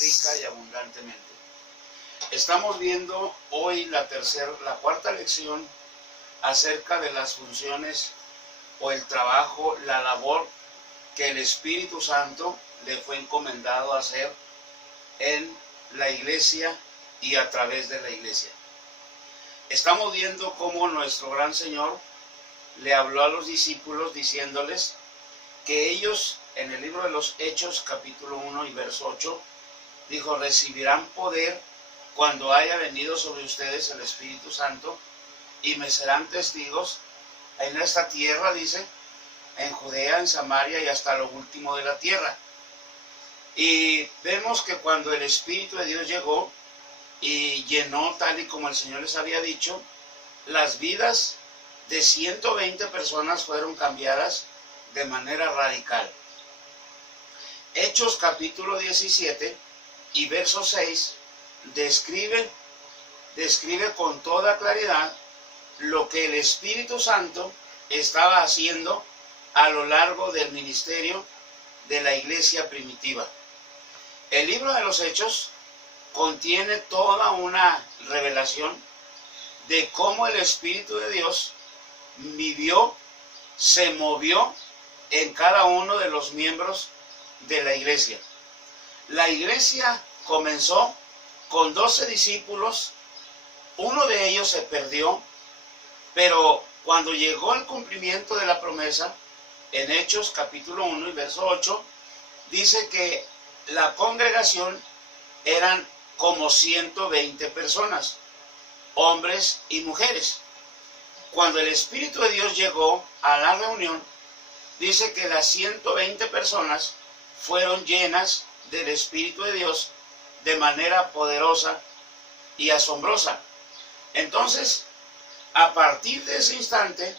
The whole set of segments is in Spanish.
rica y abundantemente. Estamos viendo hoy la cuarta lección acerca de las funciones o el trabajo, la labor que el Espíritu Santo le fue encomendado a hacer en la iglesia y a través de la iglesia. Estamos viendo cómo nuestro gran Señor le habló a los discípulos diciéndoles que ellos, en el libro de los Hechos, capítulo 1 y verso 8, dijo: recibirán poder cuando haya venido sobre ustedes el Espíritu Santo y me serán testigos en esta tierra, dice, en Judea, en Samaria y hasta lo último de la tierra. Y vemos que cuando el Espíritu de Dios llegó y llenó, tal y como el Señor les había dicho, las vidas de 120 personas fueron cambiadas de manera radical. Hechos capítulo 17 y verso 6 describe con toda claridad lo que el Espíritu Santo estaba haciendo a lo largo del ministerio de la iglesia primitiva. El libro de los Hechos contiene toda una revelación de cómo el Espíritu de Dios vivió, se movió en cada uno de los miembros de la iglesia. La iglesia comenzó con 12 discípulos, uno de ellos se perdió, pero cuando llegó el cumplimiento de la promesa, en Hechos capítulo 1 y verso 8, dice que la congregación eran como 120 personas, hombres y mujeres. Cuando el Espíritu de Dios llegó a la reunión, dice que las 120 personas fueron llenas del Espíritu de Dios de manera poderosa y asombrosa. Entonces, a partir de ese instante,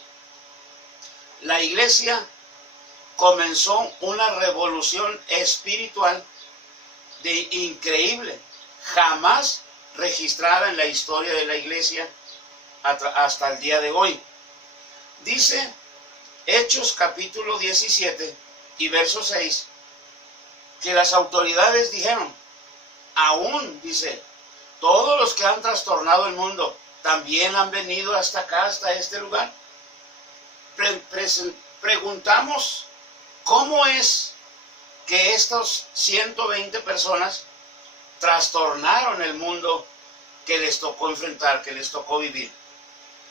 la iglesia comenzó una revolución espiritual increíble, jamás registrada en la historia de la iglesia hasta el día de hoy. Dice Hechos capítulo 17 y verso 6 que las autoridades dijeron: aún, dice, todos los que han trastornado el mundo también han venido hasta acá, hasta este lugar. Preguntamos, ¿cómo es que estos 120 personas trastornaron el mundo que les tocó enfrentar, que les tocó vivir?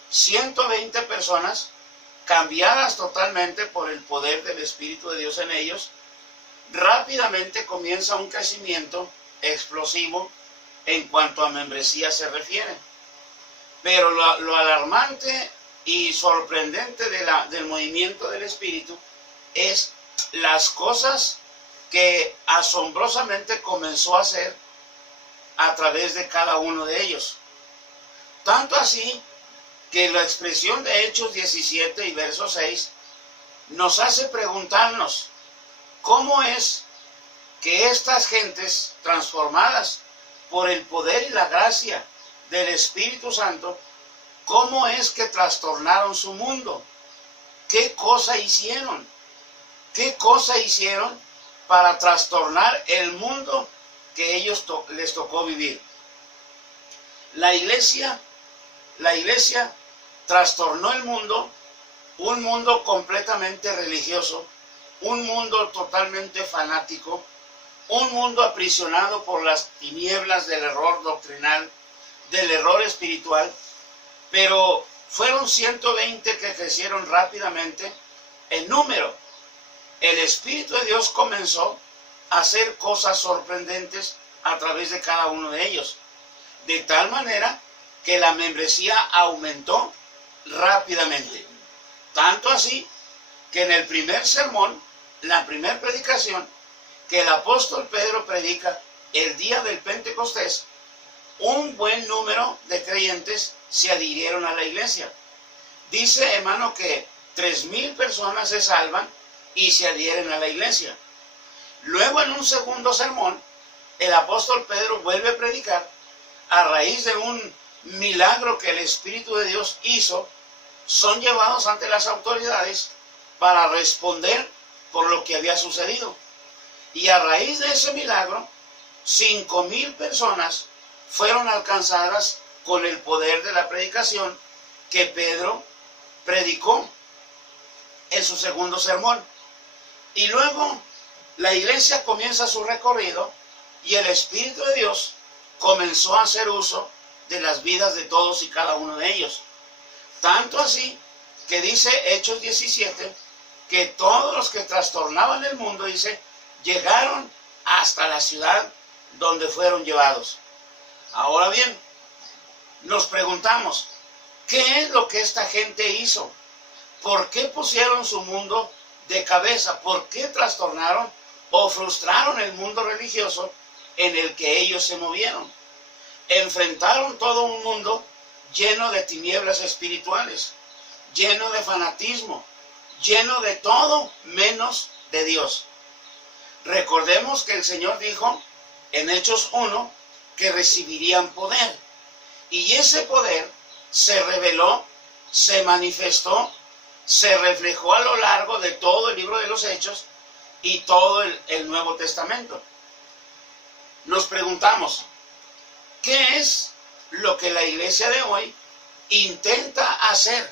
120 personas cambiadas totalmente por el poder del Espíritu de Dios en ellos. Rápidamente comienza un crecimiento explosivo en cuanto a membresía se refiere. Pero lo alarmante y sorprendente del movimiento del Espíritu es las cosas que asombrosamente comenzó a hacer a través de cada uno de ellos. Tanto así que la expresión de Hechos 17 y verso 6 nos hace preguntarnos: ¿cómo es que estas gentes transformadas por el poder y la gracia del Espíritu Santo, cómo es que trastornaron su mundo? ¿Qué cosa hicieron? ¿Qué cosa hicieron para trastornar el mundo que ellos les tocó vivir? La iglesia trastornó el mundo, un mundo completamente religioso, un mundo totalmente fanático, un mundo aprisionado por las tinieblas del error doctrinal, del error espiritual. Pero fueron 120 que crecieron rápidamente en número. El Espíritu de Dios comenzó a hacer cosas sorprendentes a través de cada uno de ellos, de tal manera que la membresía aumentó rápidamente. Tanto así que en el primer sermón, la primera predicación que el apóstol Pedro predica el día del Pentecostés, un buen número de creyentes se adhirieron a la iglesia. Dice, hermano, que 3,000 personas se salvan y se adhieren a la iglesia. Luego, en un segundo sermón, el apóstol Pedro vuelve a predicar a raíz de un milagro que el Espíritu de Dios hizo. Son llevados ante las autoridades para responder por lo que había sucedido. Y a raíz de ese milagro, 5,000 personas fueron alcanzadas con el poder de la predicación que Pedro predicó en su segundo sermón. Y luego la iglesia comienza su recorrido y el Espíritu de Dios comenzó a hacer uso de las vidas de todos y cada uno de ellos. Tanto así que dice Hechos 17 que todos los que trastornaban el mundo, dice, llegaron hasta la ciudad donde fueron llevados. Ahora bien, nos preguntamos, ¿qué es lo que esta gente hizo? ¿Por qué pusieron su mundo de cabeza? ¿Por qué trastornaron o frustraron el mundo religioso en el que ellos se movieron? Enfrentaron todo un mundo lleno de tinieblas espirituales, lleno de fanatismo, lleno de todo menos de Dios. Recordemos que el Señor dijo en Hechos 1 que recibirían poder. Y ese poder se reveló, se manifestó, se reflejó a lo largo de todo el libro de los Hechos y todo el Nuevo Testamento. Nos preguntamos, ¿qué es lo que la iglesia de hoy intenta hacer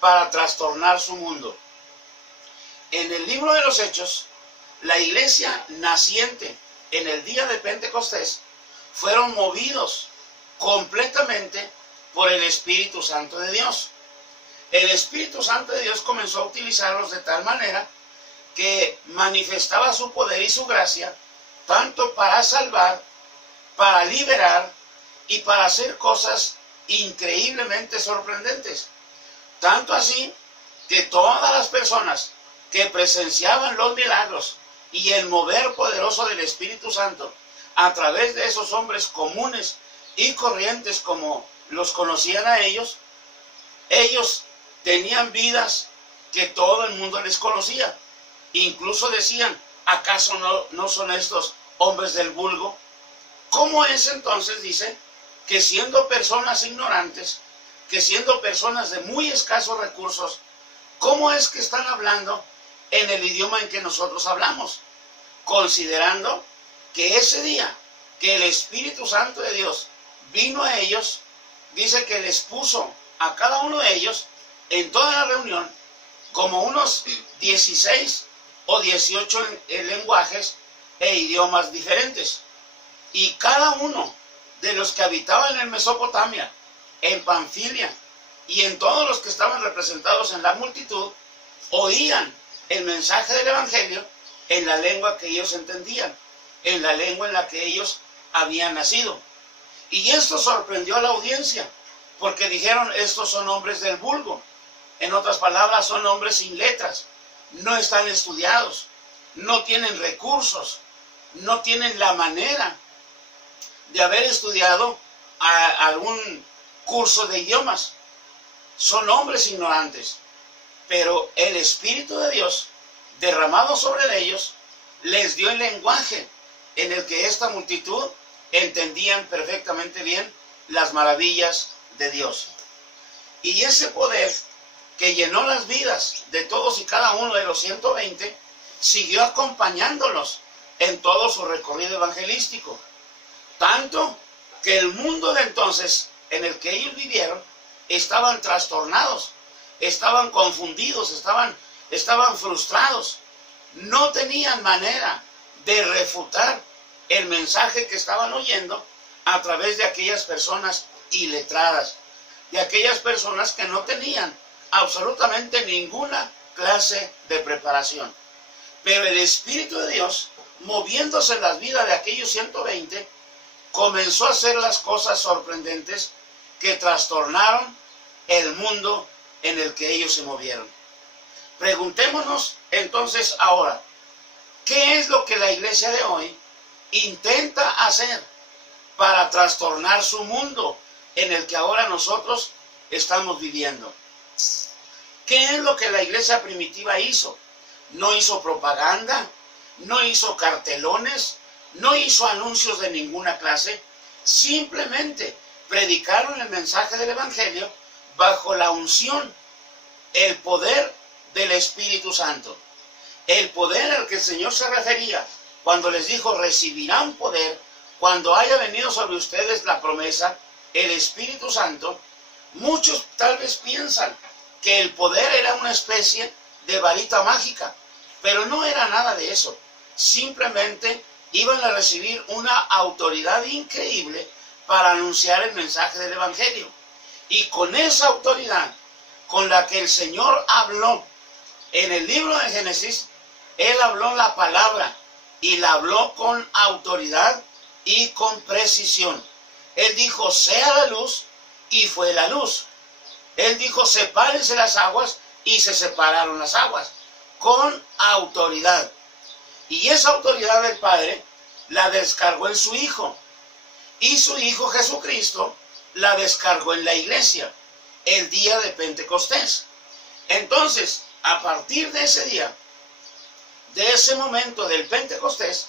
para trastornar su mundo? En el libro de los Hechos, la iglesia naciente en el día de Pentecostés fueron movidos completamente por el Espíritu Santo de Dios. El Espíritu Santo de Dios comenzó a utilizarlos de tal manera que manifestaba su poder y su gracia tanto para salvar, para liberar y para hacer cosas increíblemente sorprendentes. Tanto así que todas las personas que presenciaban los milagros y el mover poderoso del Espíritu Santo a través de esos hombres comunes y corrientes como los conocían a ellos, ellos tenían vidas que todo el mundo les conocía. Incluso decían, ¿acaso no son estos hombres del vulgo? ¿Cómo es entonces, dice, que siendo personas ignorantes, que siendo personas de muy escasos recursos, cómo es que están hablando en el idioma en que nosotros hablamos? Considerando que ese día que el Espíritu Santo de Dios vino a ellos, dice que les puso a cada uno de ellos en toda la reunión como unos 16 o 18 lenguajes e idiomas diferentes. Y cada uno de los que habitaban en Mesopotamia, en Panfilia y en todos los que estaban representados en la multitud, oían el mensaje del Evangelio en la lengua que ellos entendían, en la lengua en la que ellos habían nacido. Y esto sorprendió a la audiencia, porque dijeron, estos son hombres del vulgo. En otras palabras, son hombres sin letras, no están estudiados, no tienen recursos, no tienen la manera de haber estudiado algún curso de idiomas. Son hombres ignorantes, pero el Espíritu de Dios derramado sobre ellos les dio el lenguaje en el que esta multitud entendían perfectamente bien las maravillas de Dios. Y ese poder que llenó las vidas de todos y cada uno de los 120 siguió acompañándolos en todo su recorrido evangelístico. Tanto que el mundo de entonces en el que ellos vivieron estaban trastornados, estaban confundidos, estaban frustrados. No tenían manera de refutar el mensaje que estaban oyendo a través de aquellas personas iletradas, de aquellas personas que no tenían absolutamente ninguna clase de preparación. Pero el Espíritu de Dios, moviéndose en las vidas de aquellos 120, comenzó a hacer las cosas sorprendentes que trastornaron el mundo en el que ellos se movieron. Preguntémonos entonces ahora, ¿qué es lo que la iglesia de hoy intenta hacer para trastornar su mundo en el que ahora nosotros estamos viviendo? ¿Qué es lo que la iglesia primitiva hizo? No hizo propaganda, no hizo cartelones, no hizo anuncios de ninguna clase, simplemente predicaron el mensaje del Evangelio bajo la unción, el poder del Espíritu Santo. El poder al que el Señor se refería cuando les dijo recibirán poder cuando haya venido sobre ustedes la promesa, el Espíritu Santo, muchos tal vez piensan que el poder era una especie de varita mágica, pero no era nada de eso. Simplemente iban a recibir una autoridad increíble para anunciar el mensaje del Evangelio. Y con esa autoridad con la que el Señor habló en el libro de Génesis, Él habló la palabra y la habló con autoridad y con precisión. Él dijo, sea la luz, y fue la luz. Él dijo, sepárense las aguas, y se separaron las aguas, con autoridad. Y esa autoridad del Padre la descargó en su Hijo. Y su Hijo Jesucristo la descargó en la iglesia, el día de Pentecostés. Entonces, a partir de ese día, de ese momento del Pentecostés,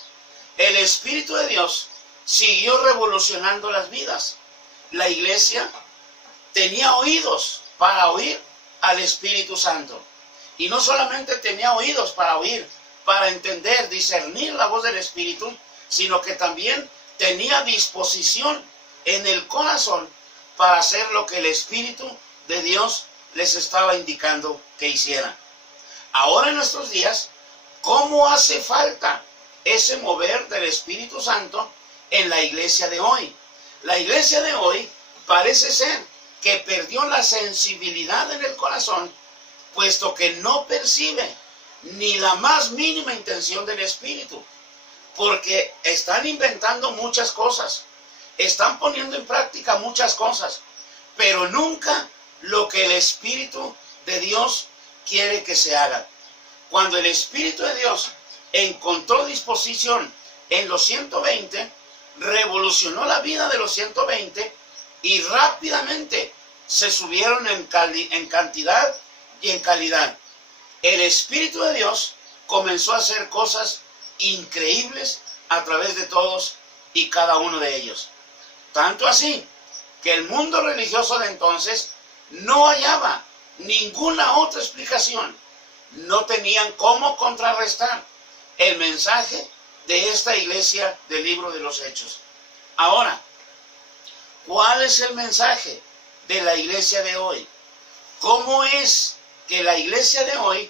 el Espíritu de Dios siguió revolucionando las vidas. La iglesia tenía oídos para oír al Espíritu Santo. Y no solamente tenía oídos para oír, para entender, discernir la voz del Espíritu, sino que también tenía disposición en el corazón para hacer lo que el Espíritu de Dios les estaba indicando que hicieran. Ahora en nuestros días, ¿cómo hace falta ese mover del Espíritu Santo en la iglesia de hoy? La iglesia de hoy parece ser que perdió la sensibilidad en el corazón, puesto que no percibe ni la más mínima intención del Espíritu, porque están inventando muchas cosas, están poniendo en práctica muchas cosas, pero nunca lo que el Espíritu de Dios quiere que se haga. Cuando el Espíritu de Dios encontró disposición en los 120, revolucionó la vida de los 120 y rápidamente se subieron en cantidad y en calidad. El Espíritu de Dios comenzó a hacer cosas increíbles a través de todos y cada uno de ellos. Tanto así que el mundo religioso de entonces no hallaba ninguna otra explicación. No tenían cómo contrarrestar el mensaje de esta iglesia del libro de los Hechos. Ahora, ¿cuál es el mensaje de la iglesia de hoy? ¿Cómo es que la iglesia de hoy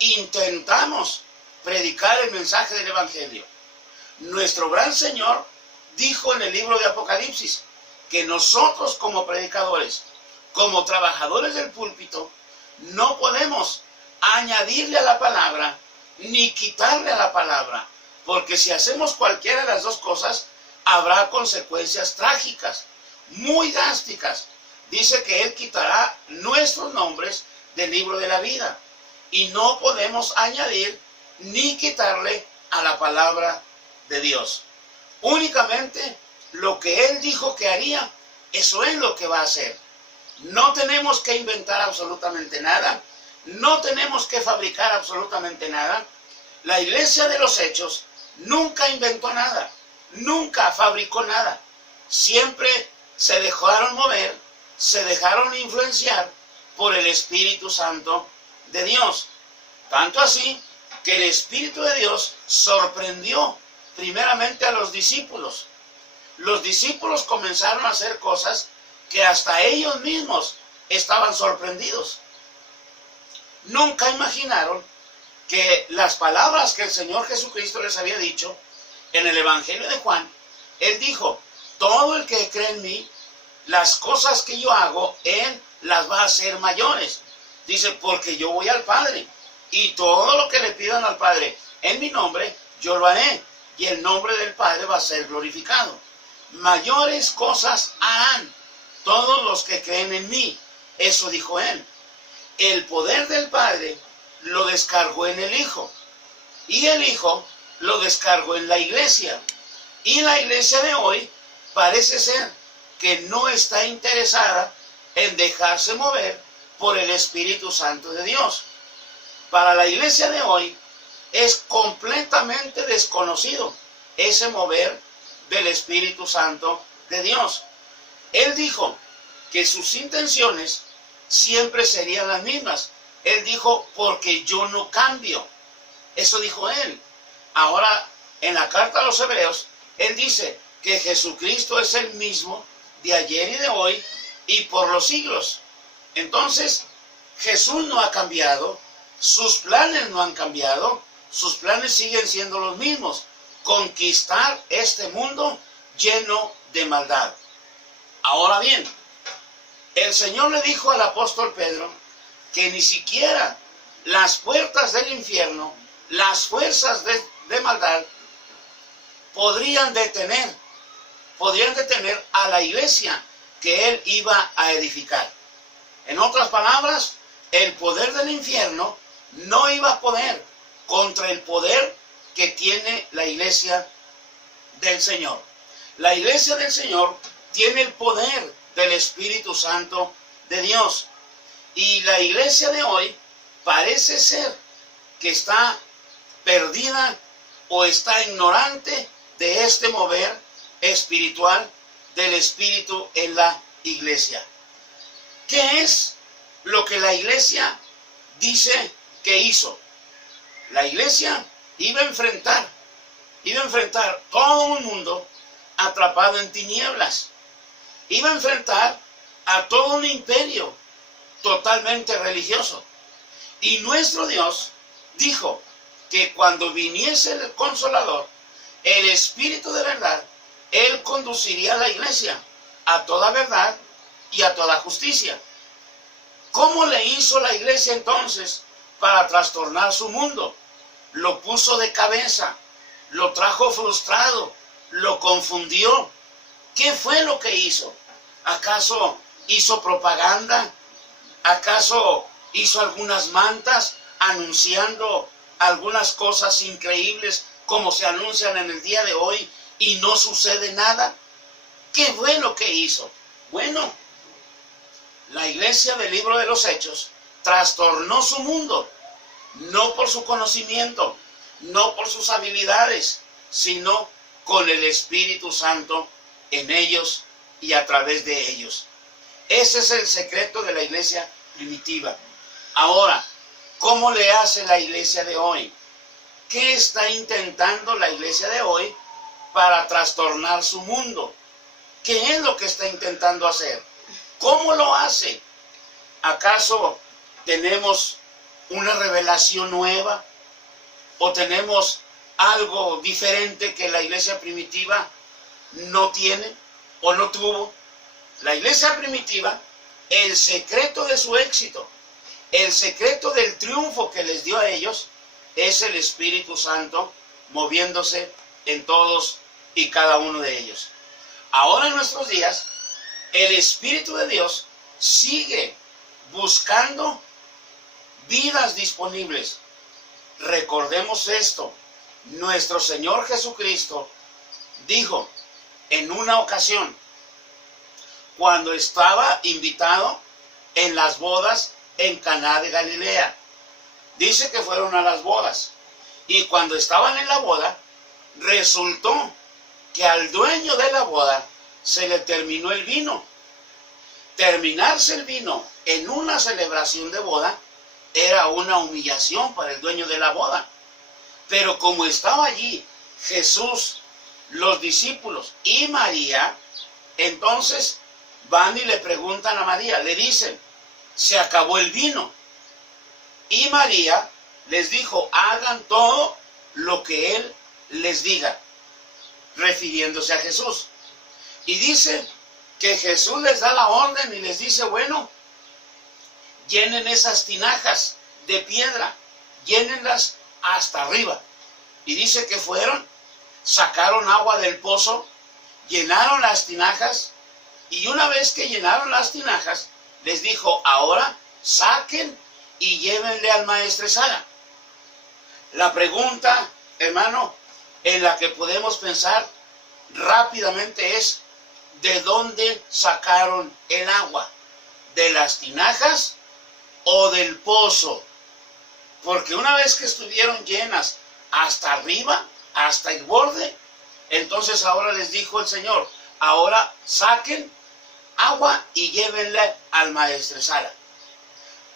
intentamos predicar el mensaje del Evangelio? Nuestro gran Señor dijo en el libro de Apocalipsis que nosotros como predicadores, como trabajadores del púlpito, no podemos añadirle a la palabra ni quitarle a la palabra, porque si hacemos cualquiera de las dos cosas, habrá consecuencias trágicas, muy drásticas. Dice que Él quitará nuestros nombres del libro de la vida, y no podemos añadir ni quitarle a la palabra de Dios. Únicamente lo que Él dijo que haría, eso es lo que va a hacer. No tenemos que inventar absolutamente nada, no tenemos que fabricar absolutamente nada. La iglesia de los Hechos nunca inventó nada, nunca fabricó nada. Siempre se dejaron mover, se dejaron influenciar por el Espíritu Santo de Dios. Tanto así que el Espíritu de Dios sorprendió primeramente a los discípulos. Los discípulos comenzaron a hacer cosas que hasta ellos mismos estaban sorprendidos. Nunca imaginaron que las palabras que el Señor Jesucristo les había dicho en el Evangelio de Juan, Él dijo, todo el que cree en mí, las cosas que yo hago, Él las va a hacer mayores. Dice, porque yo voy al Padre, y todo lo que le pidan al Padre en mi nombre, yo lo haré, y el nombre del Padre va a ser glorificado. Mayores cosas harán todos los que creen en mí. Eso dijo Él. El poder del Padre lo descargó en el Hijo, y el Hijo lo descargó en la iglesia. Y la iglesia de hoy parece ser que no está interesada en dejarse mover por el Espíritu Santo de Dios. Para la iglesia de hoy es completamente desconocido ese mover del Espíritu Santo de Dios. Él dijo que sus intenciones siempre serían las mismas. Él dijo, porque yo no cambio. Eso dijo Él. Ahora, en la carta a los Hebreos, Él dice, que Jesucristo es el mismo de ayer y de hoy y por los siglos. Entonces, Jesús no ha cambiado, sus planes no han cambiado, sus planes siguen siendo los mismos: conquistar este mundo lleno de maldad. Ahora bien, el Señor le dijo al apóstol Pedro que ni siquiera las puertas del infierno, las fuerzas de maldad, podrían detener a la iglesia que él iba a edificar. En otras palabras, el poder del infierno no iba a poder contra el poder que tiene la iglesia del Señor. La iglesia del Señor tiene el poder del Espíritu Santo de Dios. Y la iglesia de hoy parece ser que está perdida o está ignorante de este mover espiritual del Espíritu en la iglesia. ¿Qué es lo que la iglesia dice que hizo? La iglesia iba a enfrentar todo un mundo atrapado en tinieblas. Iba a enfrentar a todo un imperio totalmente religioso. Y nuestro Dios dijo que cuando viniese el Consolador, el Espíritu de verdad, Él conduciría a la iglesia a toda verdad y a toda justicia. ¿Cómo le hizo la iglesia entonces para trastornar su mundo? Lo puso de cabeza, lo trajo frustrado, lo confundió. ¿Qué fue lo que hizo? ¿Acaso hizo propaganda? ¿Acaso hizo algunas mantas anunciando algunas cosas increíbles como se anuncian en el día de hoy y no sucede nada? ¿Qué fue lo que hizo? Bueno, la iglesia del libro de los Hechos trastornó su mundo, no por su conocimiento, no por sus habilidades, sino con el Espíritu Santo en ellos y a través de ellos. Ese es el secreto de la iglesia primitiva. Ahora, ¿cómo le hace la iglesia de hoy? ¿Qué está intentando la iglesia de hoy para trastornar su mundo? ¿Qué es lo que está intentando hacer? ¿Cómo lo hace? ¿Acaso tenemos una revelación nueva? ¿O tenemos algo diferente que la iglesia primitiva no tiene o no tuvo? La iglesia primitiva, el secreto de su éxito, el secreto del triunfo que les dio a ellos, es el Espíritu Santo moviéndose en todos y cada uno de ellos. Ahora en nuestros días, el Espíritu de Dios sigue buscando vidas disponibles. Recordemos esto: nuestro Señor Jesucristo dijo en una ocasión, cuando estaba invitado en las bodas en Caná de Galilea. Dice que fueron a las bodas, y cuando estaban en la boda, resultó que al dueño de la boda se le terminó el vino. Terminarse el vino en una celebración de boda era una humillación para el dueño de la boda. Pero como estaba allí Jesús, los discípulos y María, entonces van y le preguntan a María, le dicen, se acabó el vino. Y María les dijo, hagan todo lo que Él les diga, refiriéndose a Jesús. Y dice que Jesús les da la orden y les dice, bueno, llenen esas tinajas de piedra, llénenlas hasta arriba. Y dice que fueron, sacaron agua del pozo, llenaron las tinajas, y una vez que llenaron las tinajas, les dijo, ahora saquen y llévenle al maestresala. La pregunta, hermano, en la que podemos pensar rápidamente es, ¿de dónde sacaron el agua? ¿De las tinajas o del pozo? Porque una vez que estuvieron llenas hasta arriba, hasta el borde, entonces ahora les dijo el Señor, ahora saquen agua y llévenle al maestresala.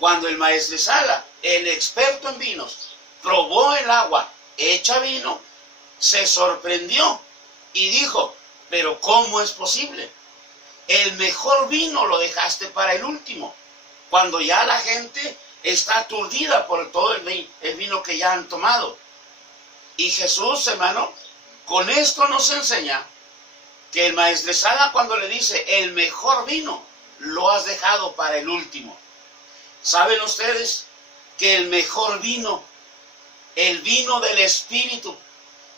Cuando el maestresala, el experto en vinos, probó el agua hecha vino, se sorprendió y dijo, Pero ¿cómo es posible? El mejor vino lo dejaste para el último, cuando ya la gente está aturdida por todo el vino que ya han tomado. Y Jesús, hermano, con esto nos enseña que el maestresala, cuando le dice el mejor vino lo has dejado para el último. ¿Saben ustedes que el mejor vino, el vino del Espíritu,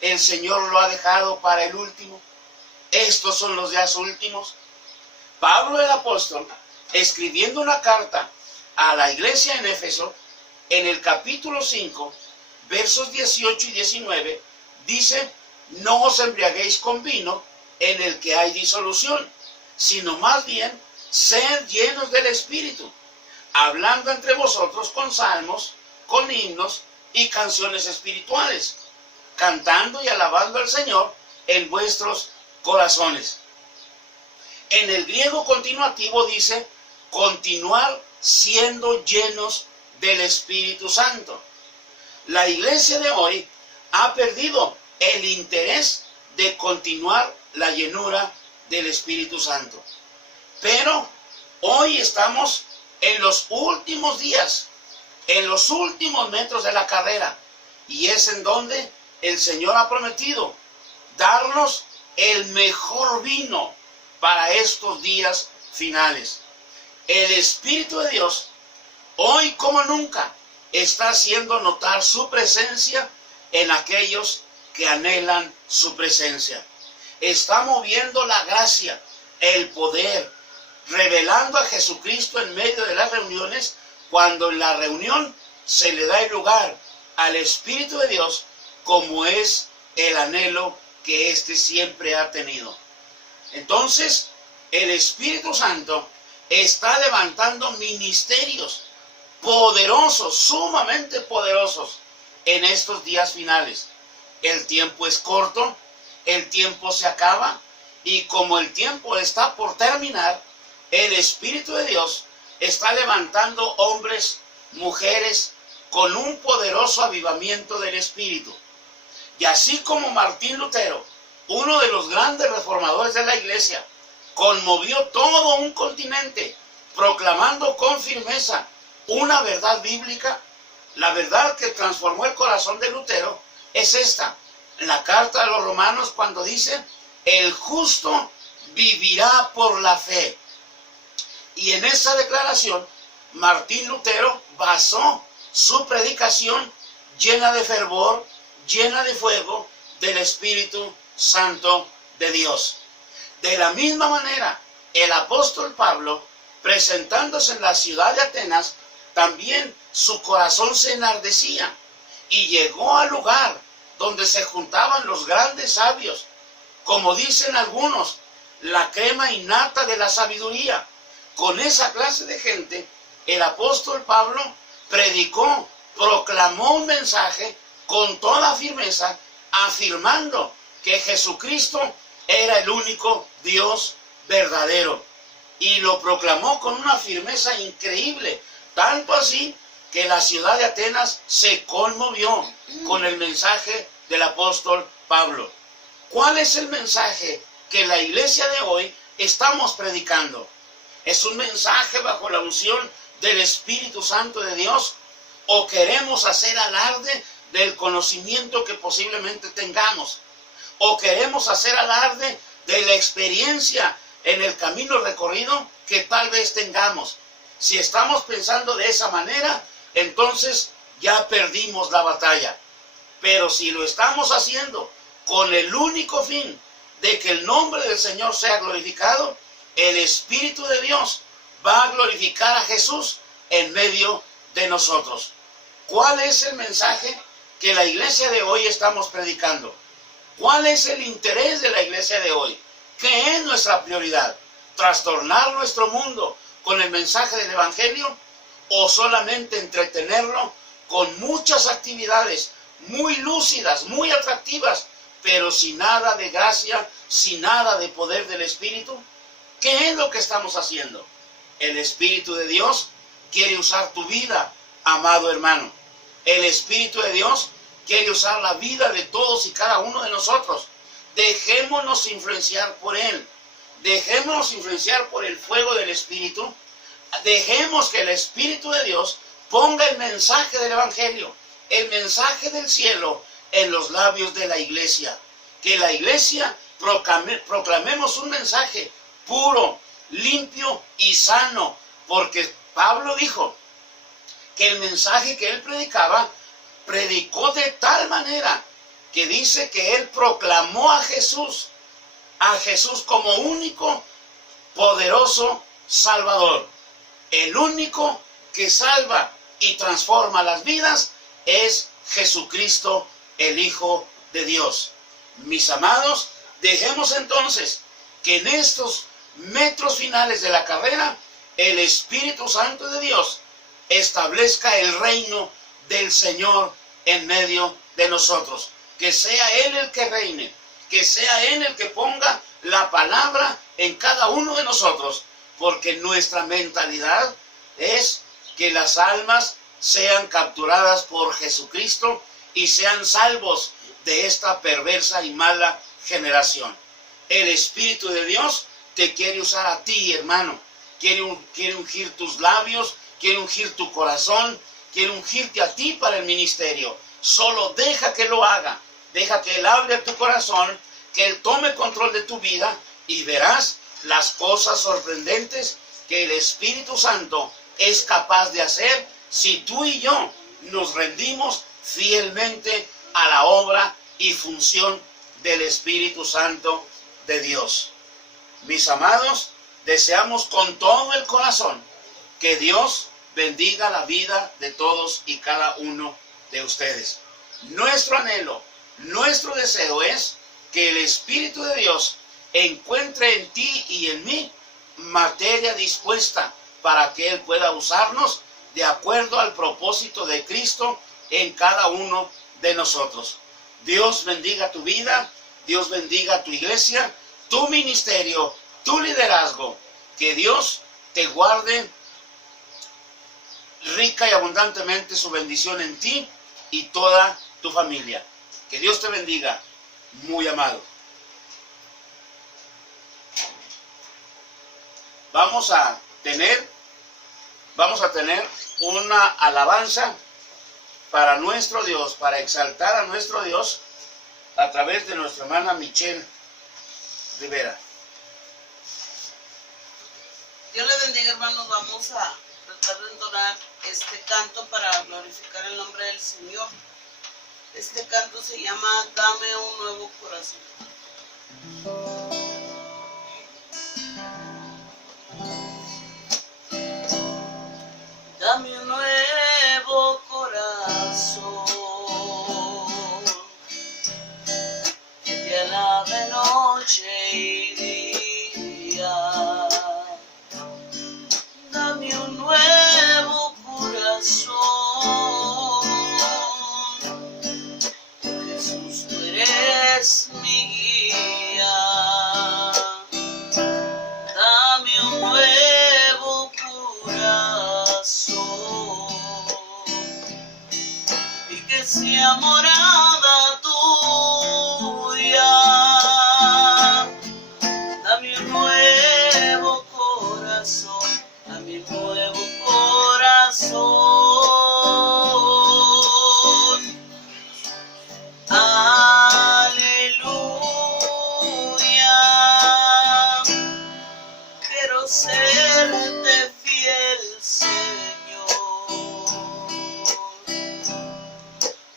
el Señor lo ha dejado para el último? Estos son los días últimos. Pablo el apóstol, escribiendo una carta a la iglesia en Éfeso, en el capítulo 5, versos 18 y 19, dice: no os embriaguéis con vino en el que hay disolución, sino más bien sed llenos del Espíritu, hablando entre vosotros con salmos, con himnos y canciones espirituales, cantando y alabando al Señor en vuestros corazones. En el griego continuativo dice: continuar siendo llenos del Espíritu Santo. La iglesia de hoy ha perdido el interés de continuar la llenura del Espíritu Santo. Pero hoy estamos en los últimos días, en los últimos metros de la carrera, y es en donde el Señor ha prometido darnos el mejor vino para estos días finales. El Espíritu de Dios, hoy como nunca, está haciendo notar su presencia en aquellos que anhelan su presencia. Está moviendo la gracia, el poder, revelando a Jesucristo en medio de las reuniones, cuando en la reunión se le da el lugar al Espíritu de Dios, como es el anhelo que éste siempre ha tenido. Entonces, el Espíritu Santo está levantando ministerios poderosos, sumamente poderosos, en estos días finales. El tiempo es corto, el tiempo se acaba, y como el tiempo está por terminar, el Espíritu de Dios está levantando hombres, mujeres, con un poderoso avivamiento del Espíritu. Y así como Martín Lutero, uno de los grandes reformadores de la iglesia, conmovió todo un continente, proclamando con firmeza una verdad bíblica, la verdad que transformó el corazón de Lutero es esta: en la carta de los Romanos, cuando dice: el justo vivirá por la fe. Y en esa declaración, Martín Lutero basó su predicación, llena de fervor, llena de fuego del Espíritu Santo de Dios. De la misma manera, el apóstol Pablo, presentándose en la ciudad de Atenas, también su corazón se enardecía y llegó al lugar donde se juntaban los grandes sabios, como dicen algunos, la crema innata de la sabiduría. Con esa clase de gente, el apóstol Pablo predicó, proclamó un mensaje con toda firmeza, afirmando que Jesucristo era el único Dios verdadero. Y lo proclamó con una firmeza increíble, tanto así que la ciudad de Atenas se conmovió con el mensaje del apóstol Pablo. ¿Cuál es el mensaje que la iglesia de hoy estamos predicando? ¿Es un mensaje bajo la unción del Espíritu Santo de Dios? ¿O queremos hacer alarde del conocimiento que posiblemente tengamos? ¿O queremos hacer alarde de la experiencia en el camino recorrido que tal vez tengamos? Si estamos pensando de esa manera, entonces ya perdimos la batalla. Pero si lo estamos haciendo con el único fin de que el nombre del Señor sea glorificado, el Espíritu de Dios va a glorificar a Jesús en medio de nosotros. ¿Cuál es el mensaje que la iglesia de hoy estamos predicando? ¿Cuál es el interés de la iglesia de hoy? ¿Qué es nuestra prioridad? ¿Trastornar nuestro mundo con el mensaje del Evangelio? ¿O solamente entretenerlo con muchas actividades muy lúcidas, muy atractivas, pero sin nada de gracia, sin nada de poder del Espíritu? ¿Qué es lo que estamos haciendo? El Espíritu de Dios quiere usar tu vida, amado hermano. El Espíritu de Dios quiere usar la vida de todos y cada uno de nosotros Dejémonos influenciar por Él. Dejémonos influenciar por el fuego del Espíritu. Dejemos que el Espíritu de Dios ponga el mensaje del Evangelio, el mensaje del cielo en los labios de la iglesia. Que la iglesia proclamemos un mensaje puro, limpio y sano. Porque Pablo dijo que el mensaje que él predicó de tal manera que dice que él proclamó a Jesús como único, poderoso Salvador. El único que salva y transforma las vidas es Jesucristo, el Hijo de Dios. Mis amados, dejemos entonces que en estos metros finales de la carrera, el Espíritu Santo de Dios establezca el reino del Señor en medio de nosotros. Que sea Él el que reine, que sea Él el que ponga la palabra en cada uno de nosotros, porque nuestra mentalidad es que las almas sean capturadas por Jesucristo y sean salvos de esta perversa y mala generación. El Espíritu de Dios te quiere usar a ti, hermano. Quiere ungir tus labios, quiere ungir tu corazón, quiere ungirte a ti para el ministerio. Solo deja que lo haga. Deja que Él hable a tu corazón, que Él tome control de tu vida y verás las cosas sorprendentes que el Espíritu Santo es capaz de hacer si tú y yo nos rendimos fielmente a la obra y función del Espíritu Santo de Dios. Mis amados, deseamos con todo el corazón que Dios bendiga la vida de todos y cada uno de ustedes. Nuestro anhelo, nuestro deseo es que el Espíritu de Dios encuentre en ti y en mí materia dispuesta para que Él pueda usarnos de acuerdo al propósito de Cristo en cada uno de nosotros. Dios bendiga tu vida, Dios bendiga tu iglesia, tu ministerio, tu liderazgo. Que Dios te guarde rica y abundantemente su bendición en ti y toda tu familia. Que Dios te bendiga, muy amado. Vamos a tener una alabanza para nuestro Dios, para exaltar a nuestro Dios a través de nuestra hermana Michelle Rivera. Dios le bendiga, hermanos. Vamos a tratar de entonar este canto para glorificar el nombre del Señor. Este canto se llama Dame un nuevo corazón. Dame un nuevo corazón que te alabe noche y día. Dame un nuevo corazón, Jesús, tú eres mi guía. Dame un nuevo corazón y que sea morada tuya. Dame un nuevo corazón, dame un nuevo corazón. Aleluya. Quiero serte fiel, Señor,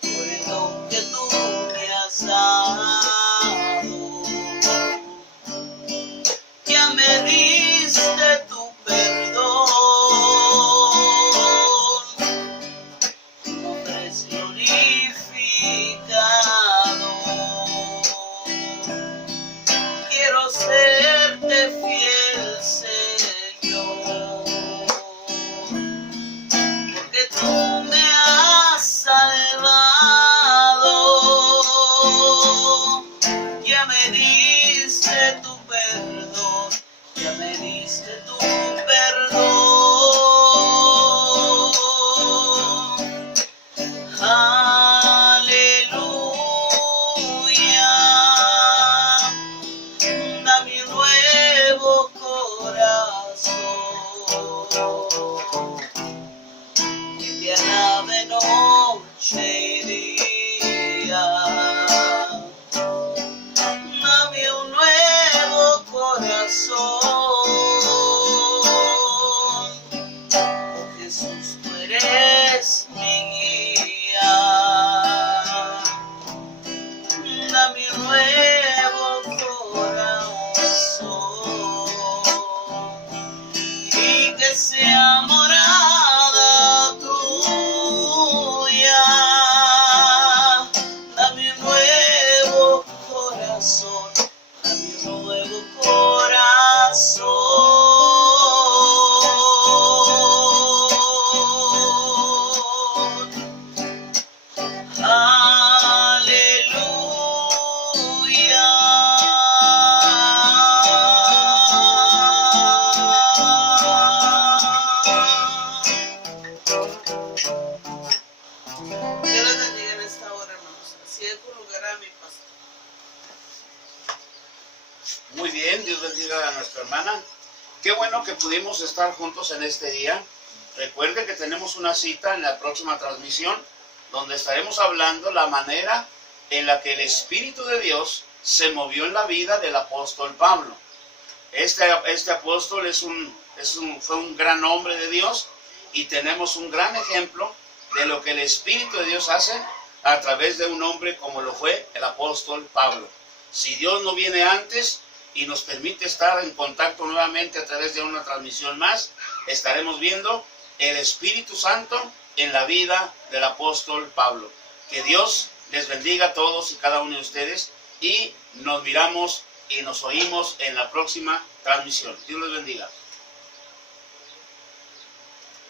por el don que tú me has dado. Ya me diste tu perdón, tu nombre es glorificado. Quiero serte fiel, Señor, porque tú me has salvado. Ya me diste tu perdón, ya me diste tu perdón. Aleluya. Oh Jesús, tú eres mi guía. Dame un nuevo corazón y que sea morada tuya. Dame un nuevo corazón, dame un nuevo corazón. Aleluya. Dios les bendiga en esta hora, hermanos. Así dejo lugar a mi pastor. Muy bien, Dios bendiga a nuestra hermana. Qué bueno que pudimos estar juntos en este día. Recuerde que tenemos una cita en la próxima transmisión donde estaremos hablando la manera en la que el Espíritu de Dios se movió en la vida del apóstol Pablo. Este apóstol fue un gran hombre de Dios y tenemos un gran ejemplo de lo que el Espíritu de Dios hace a través de un hombre como lo fue el apóstol Pablo. Si Dios no viene antes y nos permite estar en contacto nuevamente a través de una transmisión más, estaremos viendo el Espíritu Santo en la vida del apóstol Pablo. Que Dios les bendiga a todos y cada uno de ustedes y nos miramos y nos oímos en la próxima transmisión. Dios les bendiga.